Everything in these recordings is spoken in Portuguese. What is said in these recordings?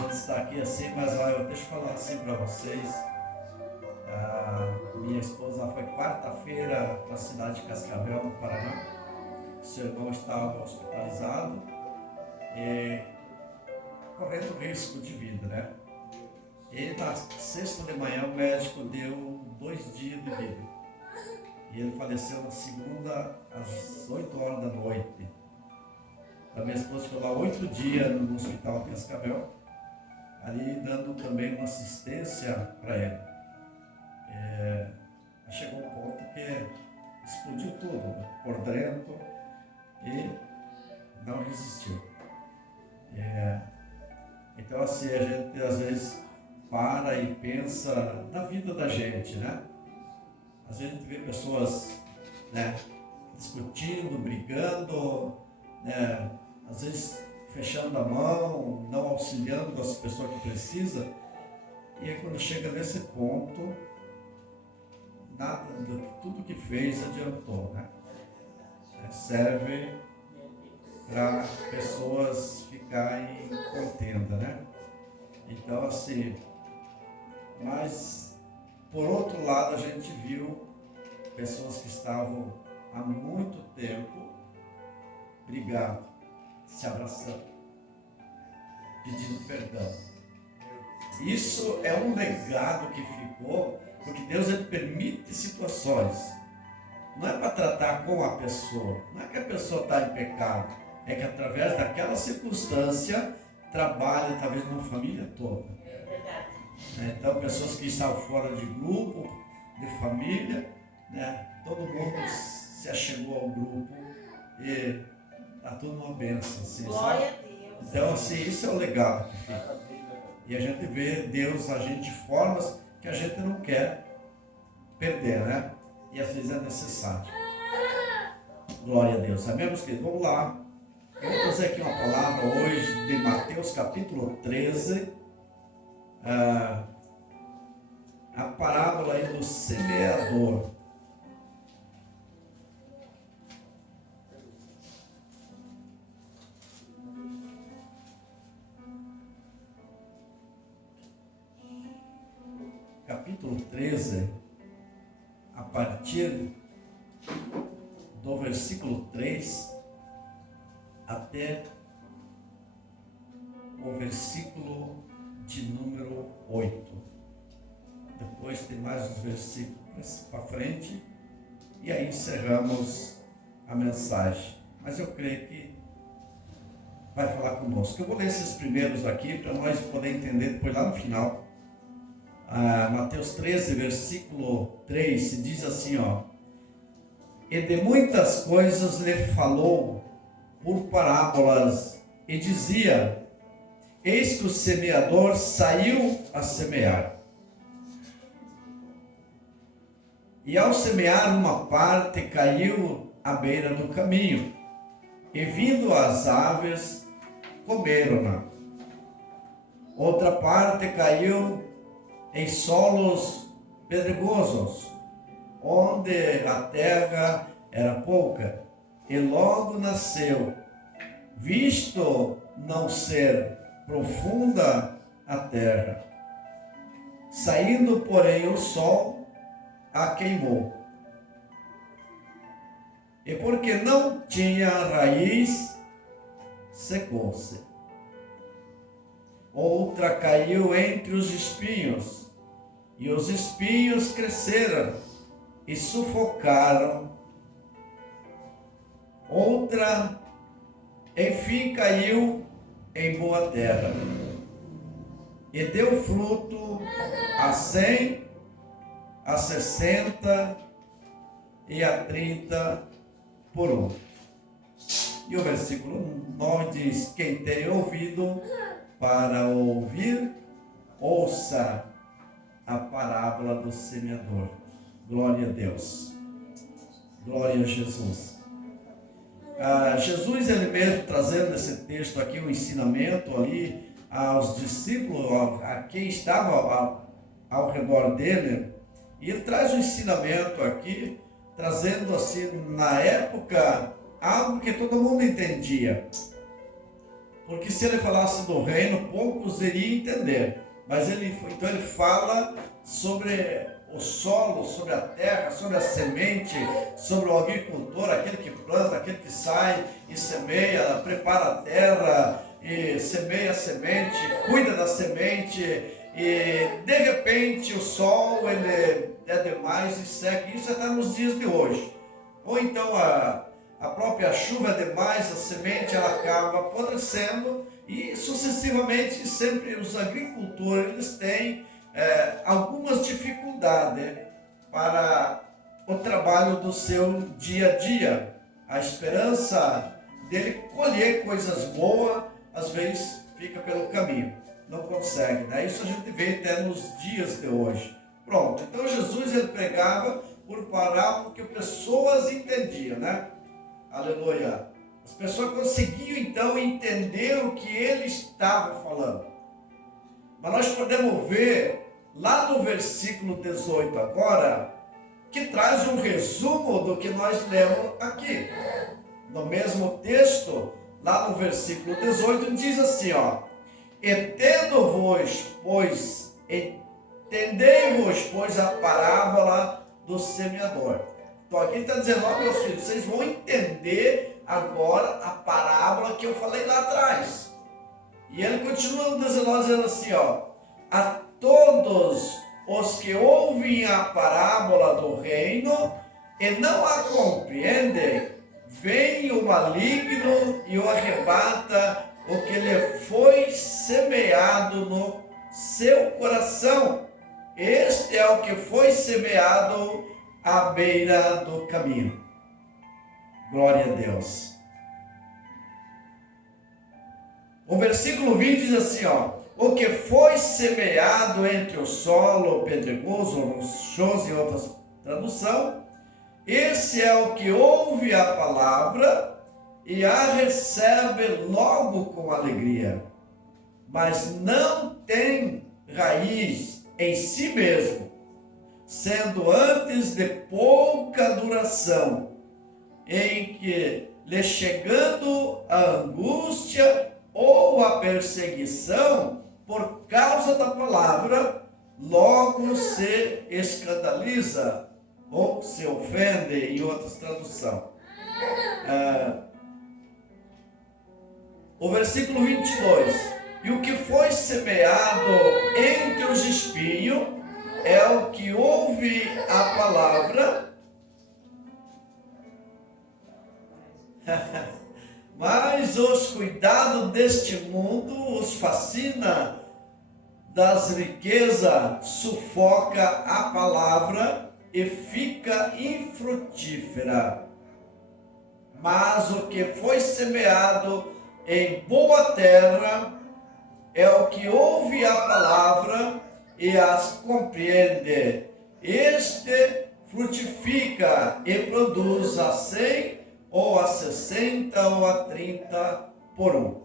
gente está aqui assim, mas olha, deixa eu falar assim para vocês. Minha esposa foi quarta-feira para a cidade de Cascavel, no Paraná. Seu irmão estava hospitalizado e correndo risco de vida, né? E na sexta de manhã o médico deu 2 dias de vida. E ele faleceu na segunda, às 8 horas da noite. A minha esposa ficou lá 8 dias no hospital de Cascavel, ali dando também uma assistência para ele. Chegou um ponto que explodiu tudo, né, por dentro, e não resistiu. Então assim, a gente às vezes para e pensa na vida da gente, né? Às vezes a gente vê pessoas, né, discutindo, brigando, né, às vezes fechando a mão, não auxiliando as pessoas que precisam, e aí quando chega nesse ponto, nada, tudo que fez adiantou, né? Serve para pessoas ficarem em contenda, né? Então assim, mas por outro lado a gente viu pessoas que estavam há muito tempo brigando, se abraçando, pedindo perdão. Isso é um legado que ficou, porque Deus ele permite situações. Não é para tratar com a pessoa, não é que a pessoa está em pecado, é que através daquela circunstância trabalha talvez numa família toda. Então pessoas que estavam fora de grupo, de família, né? Todo mundo se achegou ao grupo e está tudo uma bênção, assim, Glória sabe? a Deus. Então assim, isso é o legado que fica. E a gente vê Deus agir de formas que a gente não quer perder, né? E às vezes é necessário. Glória a Deus. Amém, meus queridos? Vamos lá. Eu vou trazer aqui uma palavra hoje de Mateus capítulo 13. A parábola aí do semeador. Capítulo 13, a partir do versículo 3 até o versículo de número 8. Depois tem mais uns versículos para frente e aí encerramos a mensagem. Mas eu creio que vai falar conosco. Eu vou ler esses primeiros aqui para nós poder entender depois lá no final. Mateus 13, versículo 3, se diz assim, ó: e de muitas coisas lhe falou por parábolas, e dizia: eis que o semeador saiu a semear. E ao semear, uma parte caiu à beira do caminho, e vindo as aves, comeram-na. Outra parte caiu em solos pedregosos, onde a terra era pouca, e logo nasceu, visto não ser profunda a terra. Saindo, porém, o sol a queimou. E porque não tinha raiz, secou-se. Outra caiu entre os espinhos, e os espinhos cresceram e sufocaram. Outra, enfim, caiu em boa terra, e deu fruto a 100, a 60 e a 30 por um. E o versículo 9 diz: quem tem ouvido para ouvir, ouça a parábola do semeador. Glória a Deus. Glória a Jesus. Jesus, ele mesmo, trazendo esse texto aqui, o ensinamento ali aos discípulos, a quem estava ao redor dele, e ele traz um ensinamento aqui, trazendo assim, na época, algo que todo mundo entendia. porque se ele falasse do reino, poucos iriam entender. Mas então ele fala sobre o solo, sobre a terra, sobre a semente, sobre o agricultor, aquele que planta, aquele que sai e semeia, prepara a terra e semeia a semente, cuida da semente, e de repente o sol ele é demais e seca. Isso até nos dias de hoje. Ou então a própria chuva é demais, a semente ela acaba apodrecendo e sucessivamente sempre os agricultores eles têm algumas dificuldades para o trabalho do seu dia a dia. A esperança dele colher coisas boas, às vezes fica pelo caminho, não consegue, né? Isso a gente vê até nos dias de hoje. Pronto, então Jesus ele pregava por parábola que pessoas entendiam, né? Aleluia. As pessoas conseguiam então entender o que ele estava falando. Mas nós podemos ver lá no versículo 18 agora, que traz um resumo do que nós lemos aqui. No mesmo texto, lá no versículo 18, diz assim, ó: entendei-vos, pois, a parábola do semeador. Então aqui está dizendo, ó meus filhos, vocês vão entender agora a parábola que eu falei lá atrás. E ele continua dizendo assim, ó: a todos os que ouvem a parábola do reino e não a compreendem, vem o maligno e o arrebata o que lhe foi semeado no seu coração. Este é o que foi semeado à beira do caminho. Glória a Deus. O versículo 20 diz assim, ó: o que foi semeado entre o solo pedregoso, rochoso, em outras traduções, esse é o que ouve a palavra e a recebe logo com alegria, mas não tem raiz em si mesmo, sendo antes de pouca duração, em que, lhe chegando a angústia ou a perseguição por causa da palavra, logo se escandaliza ou se ofende, em outras traduções. O versículo 22: e o que foi semeado entre os espinhos é o que ouve a palavra, mas os cuidados deste mundo os fascina, das riquezas sufoca a palavra e fica infrutífera. Mas o que foi semeado em boa terra é o que ouve a palavra e as compreende. Este frutifica e produz a 100, ou a 60, ou a 30 por um.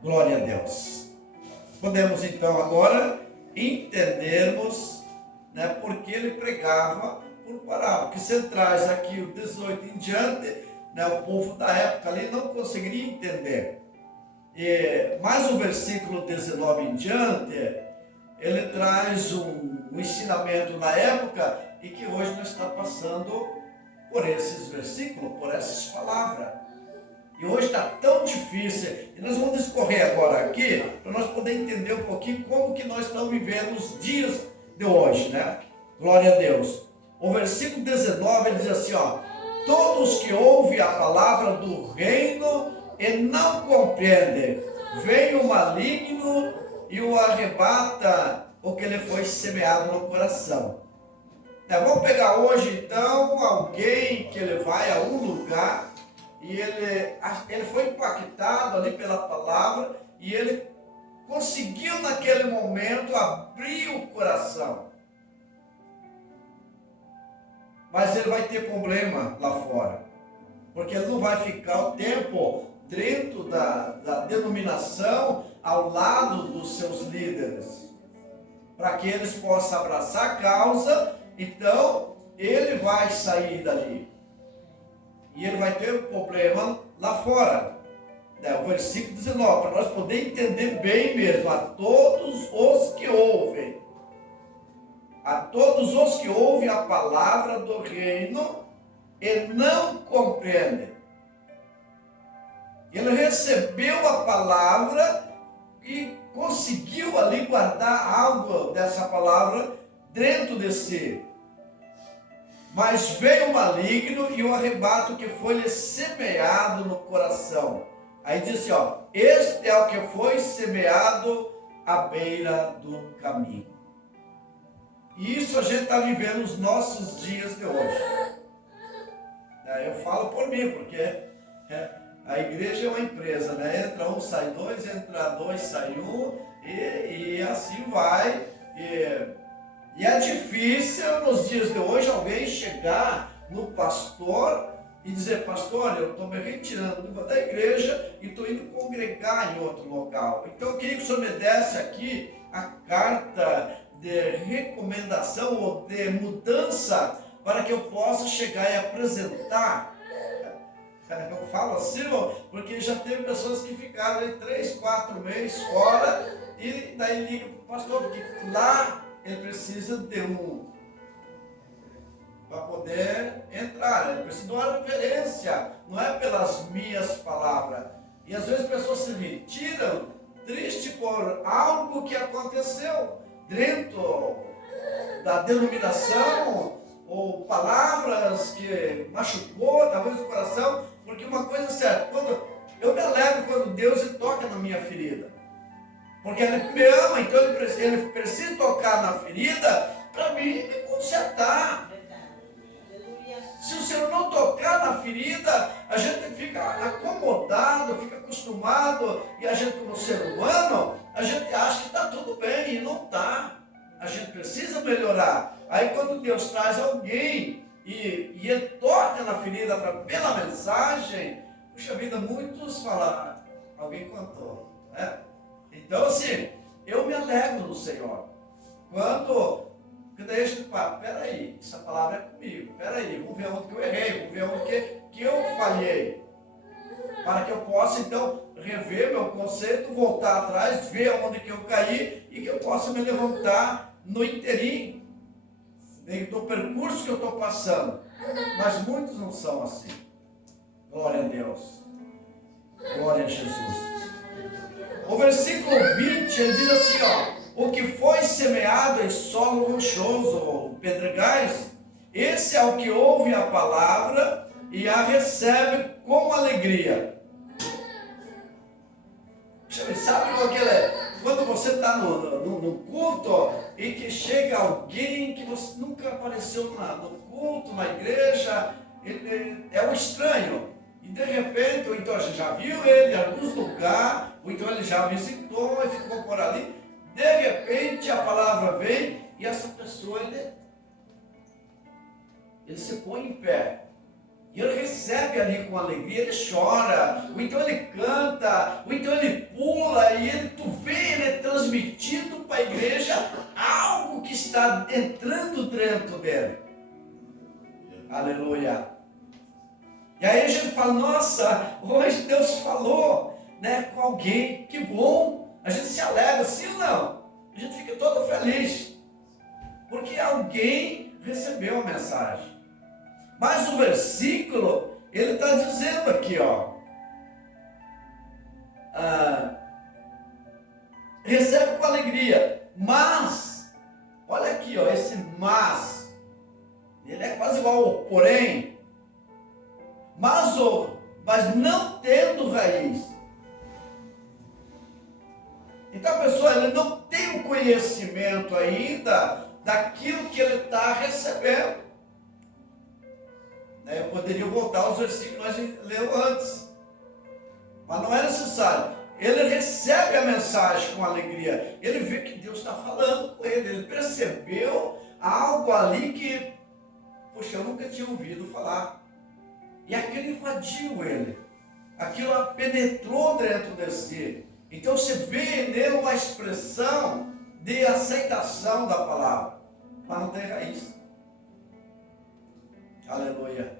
Glória a Deus. Podemos então agora entendermos, né, porque ele pregava por parábola. Que você traz aqui o 18 em diante, né, o povo da época ali não conseguiria entender. Mas o versículo 19 em diante, ele traz um ensinamento na época e que hoje nós estamos passando por esses versículos, por essas palavras. E hoje está tão difícil, e nós vamos discorrer agora aqui, para nós poder entender um pouquinho como que nós estamos vivendo os dias de hoje, né? Glória a Deus. O versículo 19 ele diz assim, ó: todos que ouvem a palavra do reino e não compreendem, vem o maligno e o arrebata o que lhe foi semeado no coração. Vamos pegar hoje então alguém que ele vai a um lugar e ele foi impactado ali pela palavra e ele conseguiu naquele momento abrir o coração. Mas ele vai ter problema lá fora, porque ele não vai ficar o tempo dentro da denominação ao lado dos seus líderes, para que eles possam abraçar a causa. Então ele vai sair dali e ele vai ter um problema lá fora. O versículo 19, para nós poder entender bem mesmo, a todos os que ouvem a palavra do reino e não compreendem. Ele recebeu a palavra e conseguiu ali guardar algo dessa palavra dentro de si. Mas veio o maligno e o arrebato que foi lhe semeado no coração. Aí diz assim, este é o que foi semeado à beira do caminho. E isso a gente está vivendo nos nossos dias de hoje. Eu falo por mim, porque a igreja é uma empresa, né? Entra um, sai dois, entra dois, sai um, e assim vai. E é difícil nos dias de hoje alguém chegar no pastor e dizer, pastor, eu estou me retirando da igreja e estou indo congregar em outro local. Então eu queria que o senhor me desse aqui a carta de recomendação ou de mudança para que eu possa chegar e apresentar. Eu falo assim, porque já teve pessoas que ficaram aí 3, 4 meses fora e daí liga para o pastor, porque lá ele precisa de para poder entrar, ele precisa de uma reverência, não é pelas minhas palavras. E às vezes pessoas se retiram triste por algo que aconteceu dentro da denominação, ou palavras que machucou talvez o coração, porque uma coisa é certa, eu me alegro quando Deus toca na minha ferida, porque Ele me ama, então Ele precisa tocar na ferida para mim me consertar. Se o Senhor não tocar na ferida, a gente fica acomodado, fica acostumado, e a gente, como ser humano, a gente acha que está tudo bem, e não está. A gente precisa melhorar. Aí quando Deus traz alguém, e Ele toca na ferida pela mensagem, puxa vida, muitos falaram, alguém contou, né? Então assim, eu me alegro no Senhor. Porque daí a gente fala, peraí, essa palavra é comigo, peraí, vamos ver onde que eu errei, vamos ver onde que eu falhei. Para que eu possa então rever meu conceito, voltar atrás, ver onde que eu caí e que eu possa me levantar no inteirinho do percurso que eu estou passando. Mas muitos não são assim. Glória a Deus. Glória a Jesus. O versículo 20, ele diz assim, o que foi semeado em solo rochoso, ou pedregais, esse é o que ouve a palavra e a recebe com alegria. Sabe qual que é? Quando você está no culto e que chega alguém que você nunca apareceu no culto, na igreja, ele é um estranho. E de repente, ou então a gente já viu ele em alguns lugares, ou então ele já visitou e ficou por ali. De repente a palavra vem e essa pessoa, ele se põe em pé. E ele recebe ali com alegria, ele chora, ou então ele canta, ou então ele pula, e tu vê ele transmitindo para a igreja algo que está entrando dentro dele. Aleluia. E aí a gente fala, nossa, hoje Deus falou, né, com alguém, que bom. A gente se alegra, sim ou não? A gente fica todo feliz, porque alguém recebeu a mensagem. Mas o versículo, ele está dizendo aqui, recebe com alegria, mas, olha aqui, esse mas, ele é quase igual ao porém, mas não tendo raiz. Então a pessoa, ele não tem o conhecimento ainda daquilo que ele está recebendo. Eu poderia voltar aos versículos que nós leu antes, mas não é necessário. Ele recebe a mensagem com alegria, ele vê que Deus está falando com ele, ele percebeu algo ali que, poxa, eu nunca tinha ouvido falar, e aquilo invadiu ele, aquilo penetrou dentro de si. Então você vê nele uma expressão de aceitação da palavra, mas não tem raiz. Aleluia.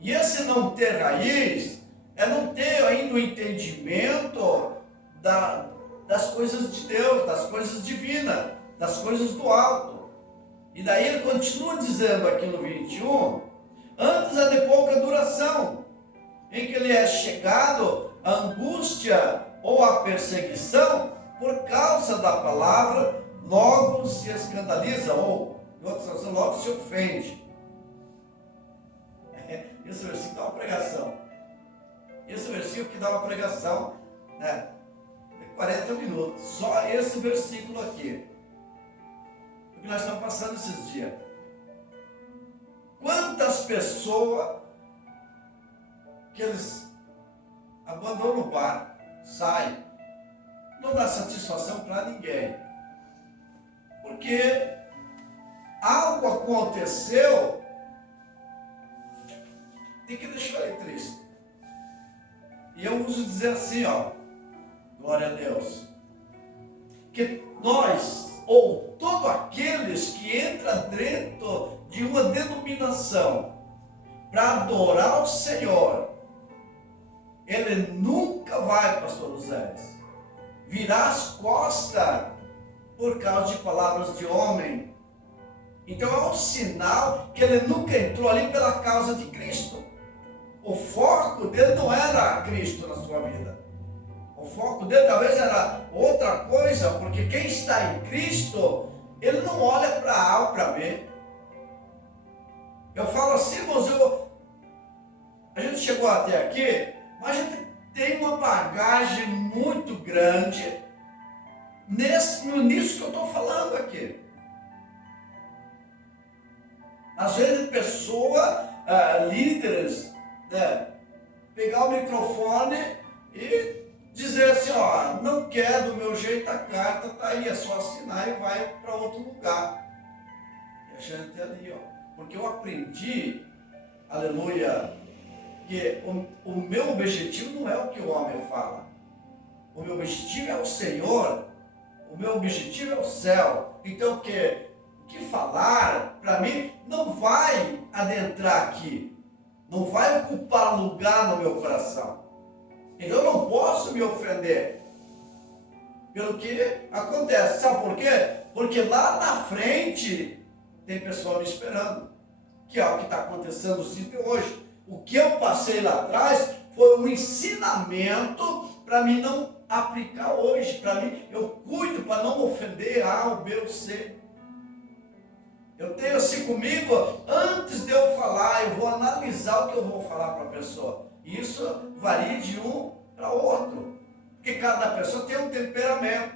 E esse não ter raiz é não ter ainda o entendimento das coisas de Deus, das coisas divinas, das coisas do alto. E daí ele continua dizendo aqui no 21, antes é de pouca duração, em que ele é chegado a angústia ou a perseguição por causa da palavra, logo se escandaliza, ou, em outra tradução, logo se ofende. Esse versículo dá uma pregação. Esse versículo que dá uma pregação, né, de 40 minutos. Só esse versículo aqui. O que nós estamos passando esses dias. Quantas pessoas que eles abandonam o barco, saem, não dá satisfação para ninguém. Porque algo aconteceu, tem que deixar ele triste. E eu uso dizer assim, ó, glória a Deus, que nós, ou todos aqueles que entram dentro de uma denominação para adorar o Senhor, ele nunca vai, pastor José, virar as costas por causa de palavras de homem. Então é um sinal que ele nunca entrou ali pela causa de Cristo. O foco dele não era Cristo na sua vida. O foco dele talvez era outra coisa, porque quem está em Cristo, ele não olha para A ou para B. Eu falo assim, irmãos, a gente chegou até aqui, mas a gente tem uma bagagem muito grande nisso que eu estou falando aqui. Às vezes pessoas, líderes, né, pegar o microfone e dizer assim, ó, não quer do meu jeito, a carta está aí, é só assinar e vai para outro lugar. E a gente ali, ó, porque eu aprendi, aleluia, que o meu objetivo não é o que o homem fala. O meu objetivo é o Senhor, o meu objetivo é o céu. Então o que falar, para mim, não vai adentrar aqui. Não vai ocupar lugar no meu coração. Então eu não posso me ofender pelo que acontece. Sabe por quê? Porque lá na frente tem pessoa me esperando. Que é o que está acontecendo no sítio hoje. O que eu passei lá atrás foi um ensinamento para mim não aplicar hoje. Para mim, eu cuido para não ofender A, ou B ou C. Eu tenho assim comigo, antes de eu falar, eu vou analisar o que eu vou falar para a pessoa. E isso varia de um para outro. Porque cada pessoa tem um temperamento.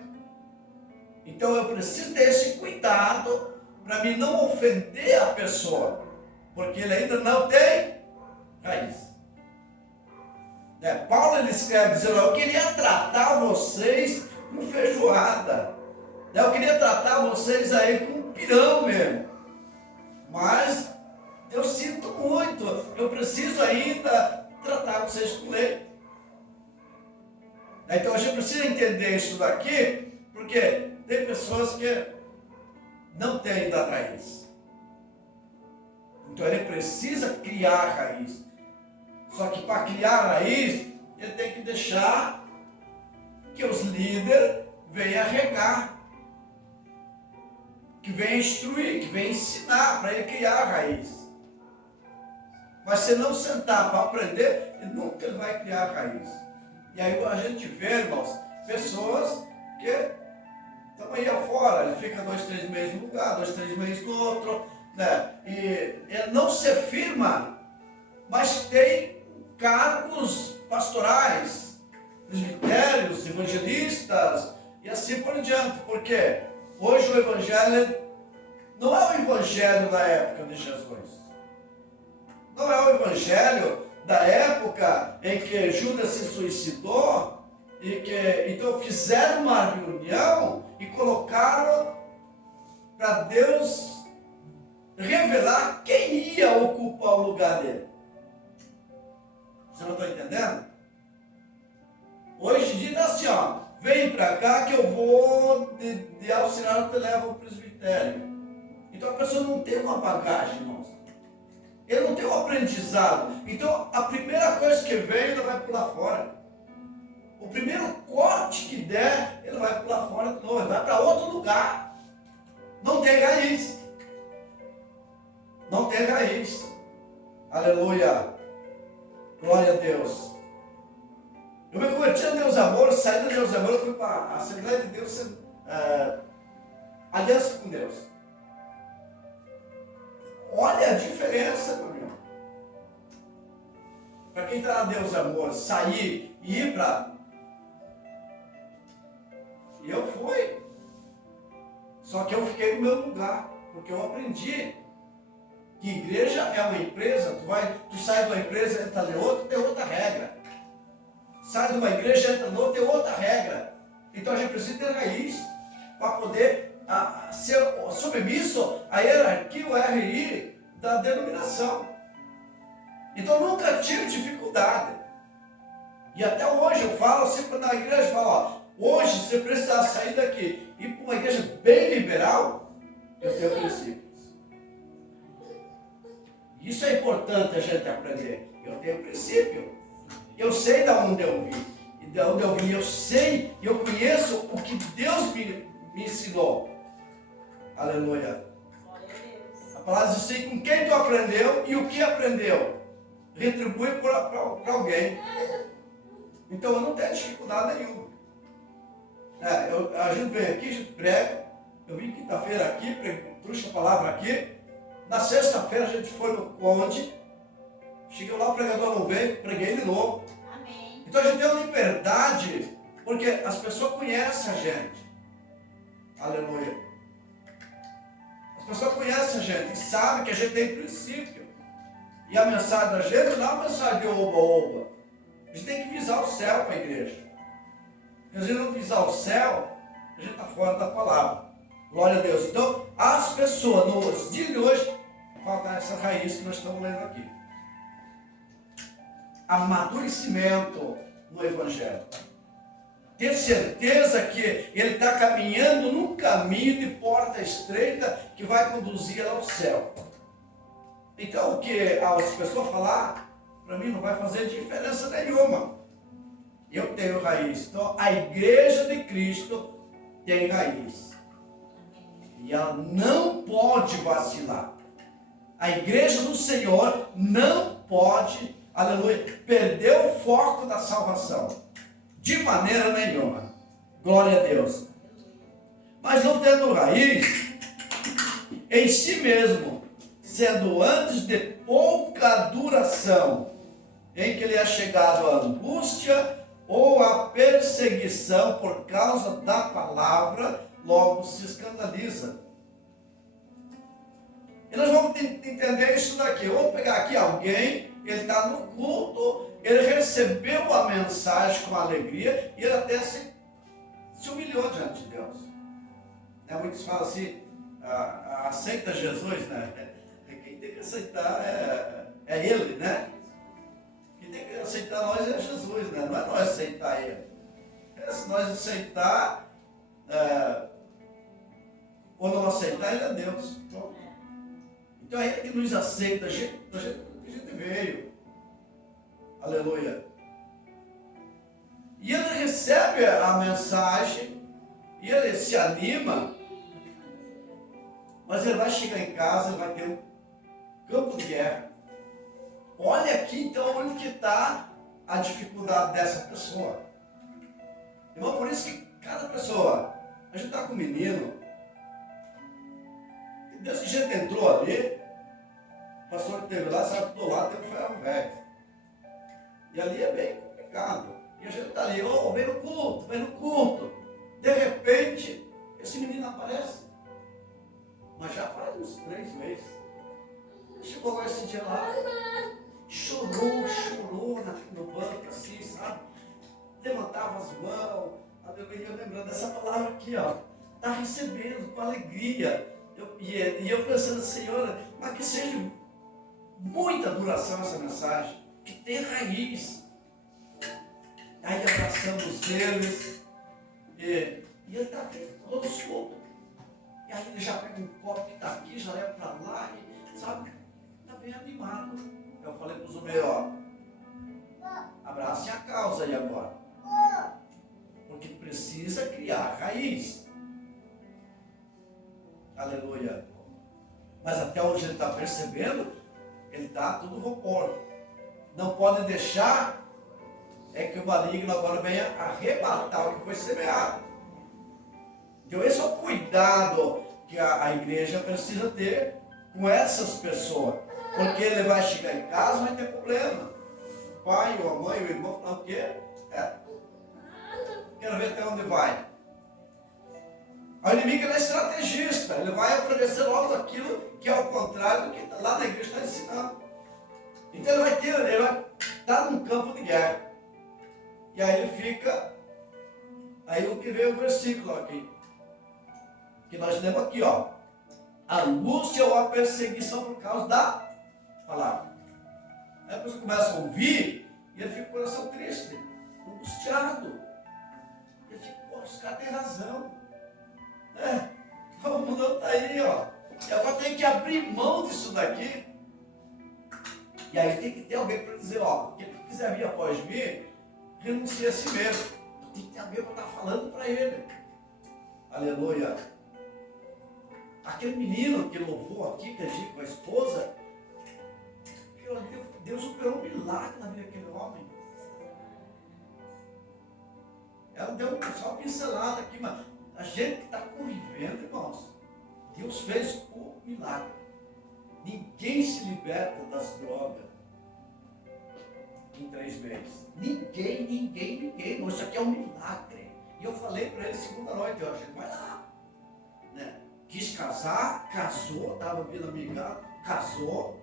Então eu preciso ter esse cuidado para mim não ofender a pessoa. Porque ele ainda não tem raiz. Paulo ele escreve dizendo, eu queria tratar vocês com feijoada. Eu queria tratar vocês aí com pirão mesmo. Mas eu sinto muito, eu preciso ainda tratar vocês com leite. Então a gente precisa entender isso daqui, porque tem pessoas que não têm ainda raiz. Então ele precisa criar raiz. Só que para criar raiz, ele tem que deixar que os líderes venham regar. Que vem instruir, que vem ensinar para ele criar a raiz. Mas se não sentar para aprender, ele nunca vai criar a raiz. E aí a gente vê, irmãos, pessoas que estão aí afora, ele fica 2, 3 meses num lugar, 2, 3 meses no outro, né? E ele não se firma, mas tem cargos pastorais, presbitérios, evangelistas e assim por diante. Por quê? Hoje o evangelho não é o evangelho da época de Jesus. Não é o evangelho da época em que Judas se suicidou e que então fizeram uma reunião e colocaram para Deus revelar quem ia ocupar o lugar dele. Você não está entendendo? Hoje em dia está assim, ó. Vem para cá que eu vou de auxiliar, eu te levo ao presbitério. Então a pessoa não tem uma bagagem, irmãos. Ele não tem um aprendizado. Então, a primeira coisa que vem, ele vai pular fora. O primeiro corte que der, ele vai pular fora de novo. Ele vai para outro lugar. Não tem raiz. Não tem raiz. Aleluia. Glória a Deus. Eu me converti a Deus Amor, saí da Deus Amor, fui para a Assembleia de Deus, aliança com Deus. Olha a diferença, meu irmão. Para quem está na Deus Amor, sair e ir para... E eu fui. Só que eu fiquei no meu lugar, porque eu aprendi que igreja é uma empresa. Tu sai de uma empresa, entra em outra, tem outra regra. Sai de uma igreja, entra em outra, tem outra regra. Então a gente precisa ter raiz para poder ser submisso à hierarquia, o RI da denominação. Então nunca tive dificuldade. E até hoje eu falo sempre na igreja, eu falo, ó, hoje você precisa sair daqui e ir para uma igreja bem liberal, eu tenho princípios. Isso é importante a gente aprender. Eu tenho princípio. Eu sei de onde eu vim. E de onde eu vim, eu sei, eu conheço o que Deus me ensinou. Aleluia. A palavra diz assim, com quem tu aprendeu e o que aprendeu. Retribui para alguém. Então eu não tenho dificuldade nenhuma. A gente vem aqui, a gente prega. Eu vim quinta-feira aqui, trouxe a palavra aqui. Na sexta-feira a gente foi no Conde. Cheguei lá, o pregador não veio, preguei de novo. Amém. Então a gente tem uma liberdade, porque as pessoas conhecem a gente. Aleluia. As pessoas conhecem a gente e sabem que a gente tem princípio. E a mensagem da gente não é uma mensagem de oba-oba. A gente tem que visar o céu para a igreja. Se a gente não visar o céu, a gente está fora da palavra. Glória a Deus. Então, as pessoas, nos dias de hoje, falta essa raiz que nós estamos lendo aqui. Amadurecimento no Evangelho. Ter certeza que ele está caminhando num caminho de porta estreita que vai conduzir ao céu. Então, o que as pessoas falar, para mim não vai fazer diferença nenhuma. Eu tenho raiz. Então, a igreja de Cristo tem raiz. E ela não pode vacilar. A igreja do Senhor não pode, aleluia, perder o foco da salvação. De maneira nenhuma. Glória a Deus. Mas não tendo raiz em si mesmo, sendo antes de pouca duração, em que lhe é chegado a angústia ou a perseguição por causa da palavra, logo se escandaliza. E nós vamos entender isso daqui. Vamos pegar aqui alguém, ele está no culto, ele recebeu a mensagem com alegria e ele até se humilhou diante de Deus. Muitos falam assim, aceita Jesus, né? Quem tem que aceitar é ele, né? Quem tem que aceitar nós é Jesus, né? Não é nós aceitar ele. Se nós aceitar, ou não aceitar, ele é Deus. Então é ele que nos aceita, a gente veio. Aleluia. E ele recebe a mensagem, e ele se anima, mas ele vai chegar em casa, ele vai ter um campo de guerra. Olha aqui então onde que está a dificuldade dessa pessoa. Irmão, por isso que cada pessoa, a gente está com um menino, e desde que a gente entrou ali, o pastor que esteve lá, sabe, do lado tem um ferro velho. E ali é bem complicado. E a gente está ali, vem no culto, vem no culto. De repente, esse menino aparece. Mas já faz uns 3 meses. Chegou esse dia lá, chorou no banco, assim, sabe? Levantava as mãos, aleluia, lembrando dessa palavra aqui, ó. Está recebendo com alegria. E eu pensando, Senhor, mas que seja muita duração essa mensagem, que tenha raiz. Aí abraçamos eles, e ele está todo solto. E aí ele já pega um copo que está aqui, já leva para lá, e, sabe? Está vem animado. Eu falei para os obreiros, ó, abracem a causa aí agora. Porque precisa criar raiz. Aleluia. Mas até hoje ele está percebendo, ele está tudo vapor. Não pode deixar que o maligno agora venha arrebatar o que foi semeado. Então esse é o cuidado que a igreja precisa ter com essas pessoas. Porque ele vai chegar em casa e vai ter problema. O pai, ou a mãe, o irmão falar o quê? Quero ver até onde vai. O inimigo ele é estrategista. Ele vai oferecer logo aquilo que é ao contrário do que lá na igreja está ensinando. Então ele vai estar num campo de guerra. E aí ele fica. Aí o que veio o versículo aqui. Que nós lemos aqui, ó. A angústia ou a perseguição por causa da palavra. Aí a pessoa começa a ouvir e ele fica com o coração triste, angustiado. Ele fica, pô, os caras têm razão. O mundo está aí, ó. E agora tem que abrir mão disso daqui. E aí tem que ter alguém para dizer, ó, quem quiser vir após mim, renuncie a si mesmo. Tem que ter alguém para estar falando para ele. Aleluia. Aquele menino que louvou aqui, que agiu com a esposa, Deus operou um milagre na vida daquele homem. Ela deu só uma pincelada aqui, mas a gente que está convivendo, irmãos, Deus fez o milagre. Ninguém se liberta das drogas em 3 meses. Ninguém. Isso aqui é um milagre. E eu falei para ele segunda noite, ó, gente, vai lá. Né? Quis casar, casou, estava vindo amigar, casou.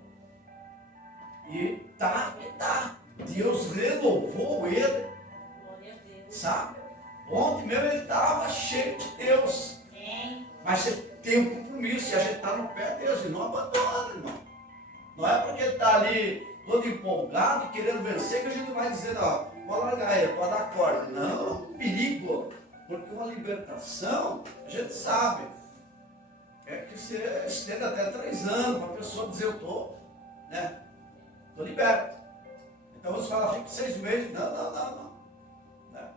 E tá. Deus renovou ele. Sabe? Ontem mesmo ele estava cheio de Deus. Mas você tem um compromisso e a gente está no pé de Deus e não abandona, irmão. Não é porque ele está ali todo empolgado e querendo vencer que a gente vai dizer, ó, vou largar ele, vou dar corda. Não, é um perigo. Porque uma libertação, a gente sabe, é que você estende até 3 anos para a pessoa dizer, eu estou, né? Estou liberto. Então você fala, fica 6 meses. Não.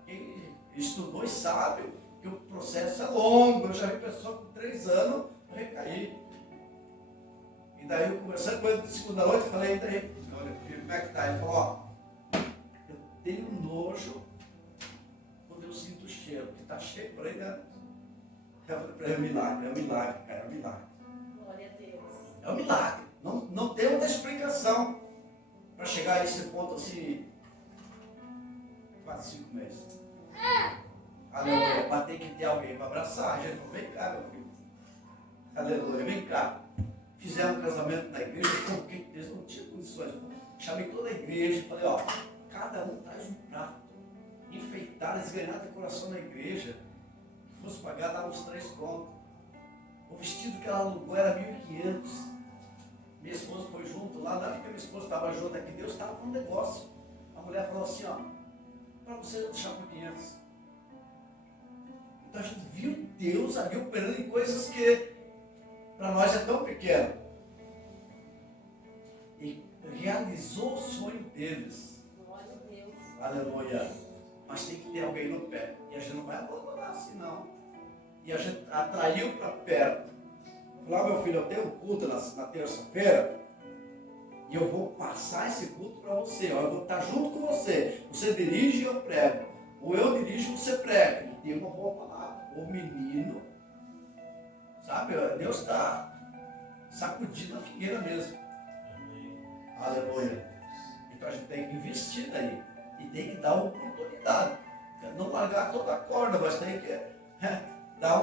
Quem estudou e sabe que o processo é longo. Eu já vi pessoa com 3 anos recair. E daí eu conversando com ele segunda noite, falei, daí, olha, filho, como é que está? Ele falou, ó, eu tenho nojo quando eu sinto o cheiro, que está cheio por aí dentro. Eu falei para ele, é um milagre, cara, é um milagre. Glória a Deus. É um milagre. Não tem outra explicação para chegar a esse ponto assim, 4, 5 meses. Aleluia, mas tem que ter alguém para abraçar. A gente falou, vem cá, meu filho. Aleluia, vem cá. Fizemos um casamento na igreja, porque Deus não tinha condições. Chamei toda a igreja e falei, ó, cada um traz um prato. Enfeitar, eles ganharam decoração na igreja. Se fosse pagar, dava uns 3 contos. O vestido que ela alugou era 1.500. Minha esposa foi junto lá, não é porque minha esposa estava junto, é que Deus estava com um negócio. A mulher falou assim, ó, para você eu deixar por 500. Então a gente viu Deus ali operando em coisas que para nós é tão pequeno. E realizou o sonho deles. Glória a Deus. Aleluia. Mas tem que ter alguém no pé. E a gente não vai abandonar assim não. E a gente atraiu para perto. Falou, meu filho, eu tenho um culto na terça-feira. E eu vou passar esse culto para você. Ó, eu vou estar junto com você. Você dirige e eu prego. Ou eu dirijo e você prega. E tem uma boa palavra. O menino, sabe, Deus está sacudindo a figueira mesmo. Aleluia. Então a gente tem que investir daí. E tem que dar uma oportunidade. Não largar toda a corda, mas tem que dar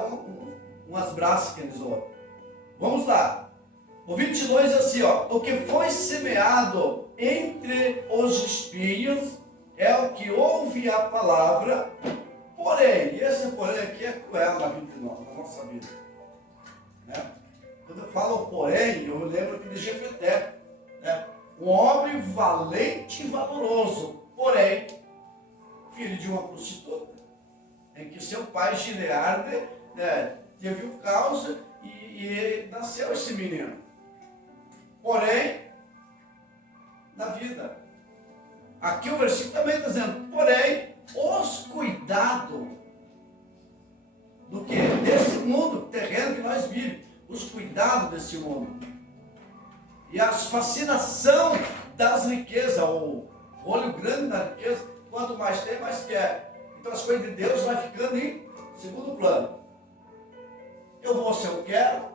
umas braças que eles ouvem. Vamos lá. O 22 é assim, ó. O que foi semeado entre os espinhos é o que ouve a palavra, porém, e esse porém aqui é cruel na vida de nós, na nossa vida. Né? Quando eu falo porém, eu lembro aqui de Jefeté. Né? Um homem valente e valoroso, porém, filho de uma prostituta, em que seu pai Gileade, né, teve o caos e nasceu esse menino. Porém, na vida. Aqui o versículo também está dizendo, porém, os cuidados do que? Desse mundo terreno que nós vivemos, os cuidados desse mundo. E a fascinação das riquezas, o olho grande da riqueza, quanto mais tem, mais quer. Então as coisas de Deus vai ficando em segundo plano. Eu vou se eu quero,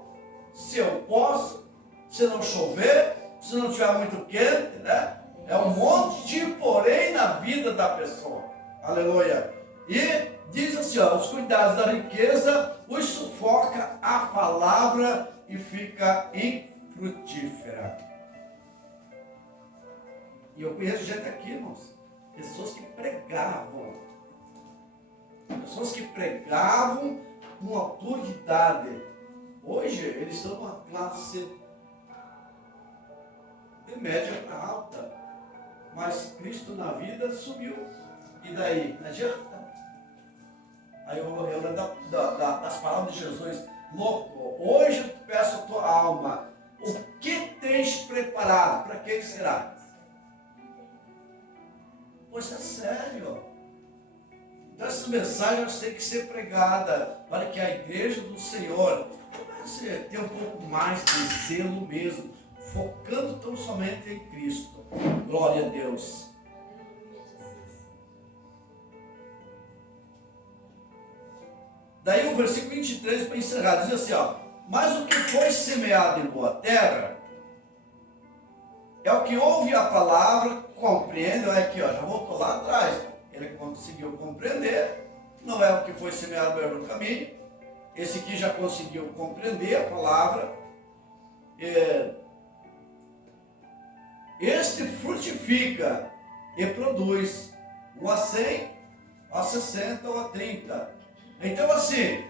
se eu posso, se não chover, se não tiver muito quente, né? É um monte de porém na vida da pessoa. Aleluia. E diz assim, ó, os cuidados da riqueza os sufoca a palavra e fica infrutífera. E eu conheço gente aqui, irmãos, pessoas que pregavam com autoridade. Hoje eles estão numa classe de média para alta, mas Cristo na vida subiu. E daí? Não adianta. Aí eu lembro das palavras de Jesus: louco, hoje eu peço a tua alma, o que tens preparado? Para quem será? Pois é sério. Então essas mensagens têm que ser pregadas para que a igreja do Senhor comece a ter um pouco mais de zelo mesmo, focando tão somente em Cristo. Glória a Deus. Daí o versículo 23 para encerrar, diz assim, ó, mas o que foi semeado em boa terra é o que ouve a palavra, compreende, olha aqui, ó, já voltou lá atrás, ele conseguiu compreender, não é o que foi semeado no caminho, esse aqui já conseguiu compreender a palavra, este frutifica e produz um a 100, a 60 ou a 30. Então assim,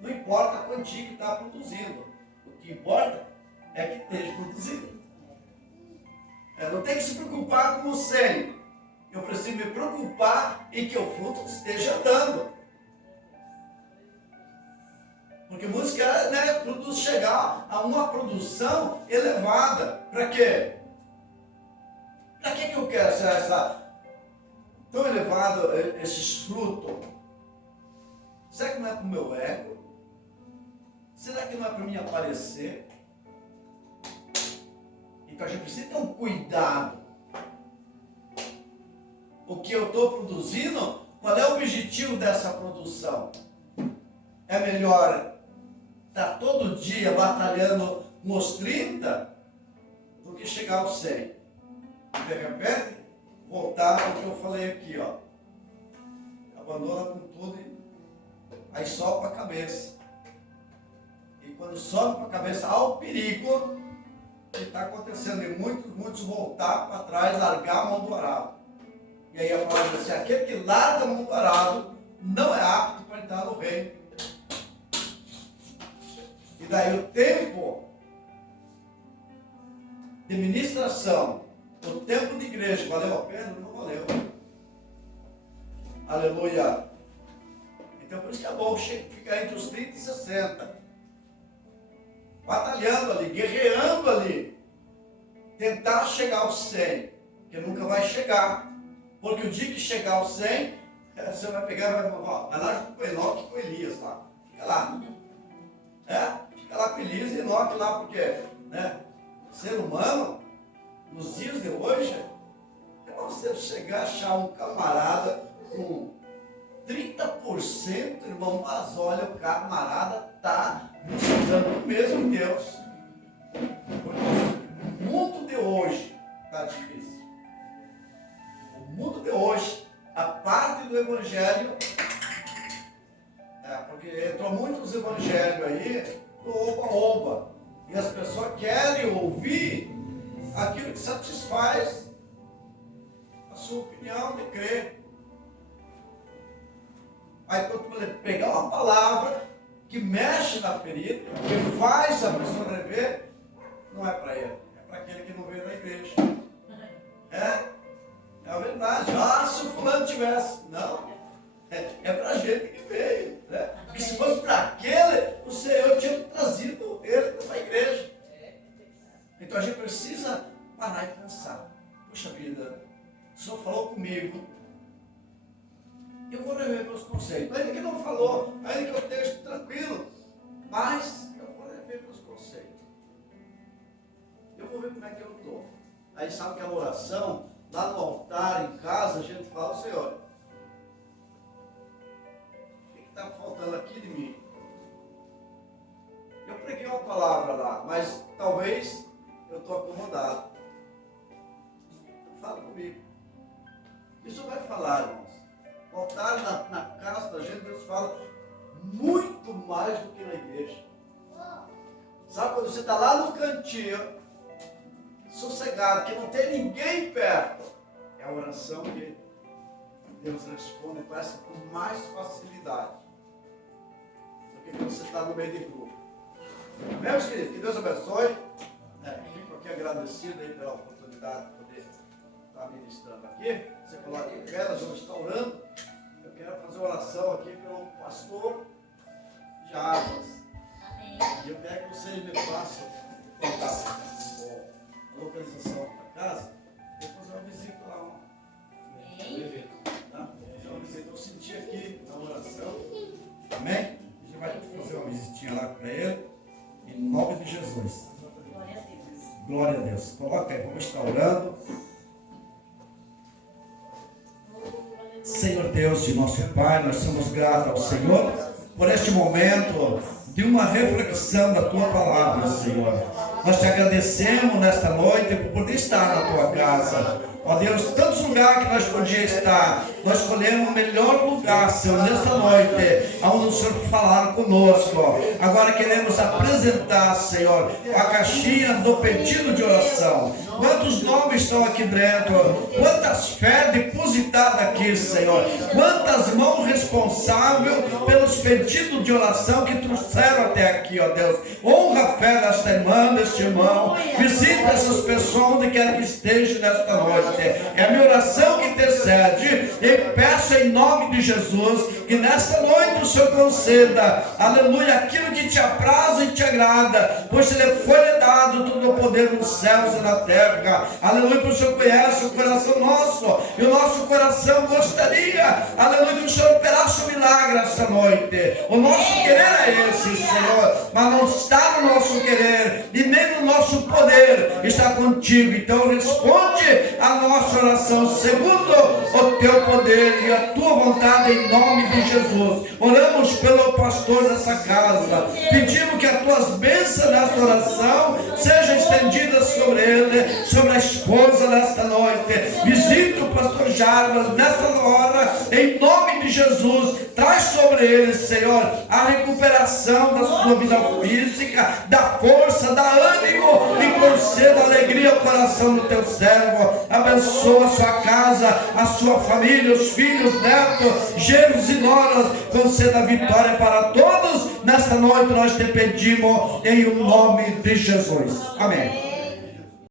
não importa a quantia que está produzindo, o que importa é que esteja produzindo. Não tem que se preocupar com o 100, eu preciso me preocupar em que o fruto esteja dando. Porque muitos querem, né, chegar a uma produção elevada. Para quê? Para que eu quero ser tão elevado, esses frutos? Será que não é para o meu ego? Será que não é para mim aparecer? Então a gente precisa ter um cuidado. O que eu estou produzindo, qual é o objetivo dessa produção? É melhor estar todo dia batalhando nos 30 do que chegar aos 100. E de repente, voltar ao que eu falei aqui, ó. Abandona com tudo e aí sobe para a cabeça. E quando sobe para a cabeça, há o perigo que está acontecendo em muitos voltar para trás, largar a mão do arado. E aí a palavra diz assim, aquele que larga a mão do arado não é apto para entrar no reino. E daí o tempo de ministração, o tempo de igreja, valeu a pena? Não valeu. Aleluia. Então por isso que é bom ficar entre os 30 e 60. Batalhando ali, guerreando ali. Tentar chegar aos 100, que nunca vai chegar. Porque o dia que chegar aos 100, você vai pegar e vai lá com o Enoque e com o Elias lá. Fica lá. Fica lá com Elias e Enoque lá, porque, né, ser humano, nos dias de hoje, é você chegar a achar um camarada com 30%, irmão, mas olha, o camarada está buscando o mesmo Deus. Porque o mundo de hoje está difícil. O mundo de hoje, a parte do evangelho, porque entrou muitos evangelhos aí, do oba-oba, e as pessoas querem ouvir aquilo que satisfaz a sua opinião de crer. Aí quando você pegar uma palavra que mexe na ferida, que faz a pessoa rever, não é para ele, é para aquele que não veio na igreja. É a verdade. Se o fulano tivesse. Não. É para a gente que veio. Né? Porque se fosse para aquele, o Senhor tinha trazido ele para a igreja. Então falou, ainda que eu esteja tranquilo, mas eu vou ver meus conceitos. Eu vou ver como é que eu estou. Aí sabe que a oração, lá no altar, em casa, a gente fala, Senhor, o que está faltando aqui de mim? Eu preguei uma palavra lá, mas talvez eu estou acomodado. Fala comigo. Isso vai falar, irmãos. O altar na casa da gente, Deus fala muito mais do que na igreja. Sabe quando você está lá no cantinho, sossegado, que não tem ninguém perto, é a oração que Deus responde, parece com mais facilidade do que quando você está no meio de grupo. Amém, meus queridos? Que Deus abençoe. Fico aqui agradecido aí pela oportunidade de poder estar ministrando aqui. Você coloca aqui, elas vão estar orando. Eu quero fazer oração aqui pelo pastor Jarbas. E eu quero que vocês me façam contato com a localização da casa. Eu vou fazer uma visita lá. Tá? Vou fazer uma visita. Eu senti aqui na oração. Amém? A gente vai fazer uma visitinha lá para ele. Em nome de Jesus. Glória a Deus. Glória a Deus. Coloca aí, vamos estar orando. Senhor Deus e nosso Pai, nós somos gratos ao Senhor por este momento de uma reflexão da Tua Palavra, Senhor. Nós te agradecemos nesta noite por poder estar na Tua casa. Ó Deus, tantos lugares que nós podíamos estar, nós escolhemos o melhor lugar, Senhor, nesta noite, onde o Senhor falar conosco. Agora queremos apresentar, Senhor, a caixinha do pedido de oração. Quantos nomes estão aqui dentro? Quantas fé depositadas aqui, Senhor? Quantas mãos responsáveis pelos pedidos de oração que trouxeram até aqui, ó Deus. Honra a fé desta irmã, deste irmão. Visita essas pessoas onde quer que estejam nesta noite. É a minha oração que intercede e peço em nome de Jesus que nesta noite o Senhor conceda, aleluia, aquilo que te apraz e te agrada, pois Ele foi lhe dado todo o poder nos céus e na terra, aleluia, porque o Senhor conhece o coração nosso, e o nosso coração gostaria, aleluia, que o Senhor operasse um milagre esta noite. O nosso querer é esse, Senhor, mas não está no nosso querer e nem no nosso poder, está contigo. Então responde a nossa oração segundo o teu poder e a tua vontade, em nome de Jesus. Oramos pelo pastor dessa casa, pedimos que as tuas bênçãos nesta oração sejam estendidas sobre ele, sobre a esposa nesta noite. Visita o pastor Jarbas nesta hora, em nome de Jesus. Traz sobre ele, Senhor, a recuperação da sua vida física, da força, da ânimo, e conceda alegria ao coração do teu servo. Abençoa a sua casa, a sua família, os filhos, netos, genros e noras. Conceda vitória para todos. Nesta noite nós te pedimos em o nome de Jesus. Amém.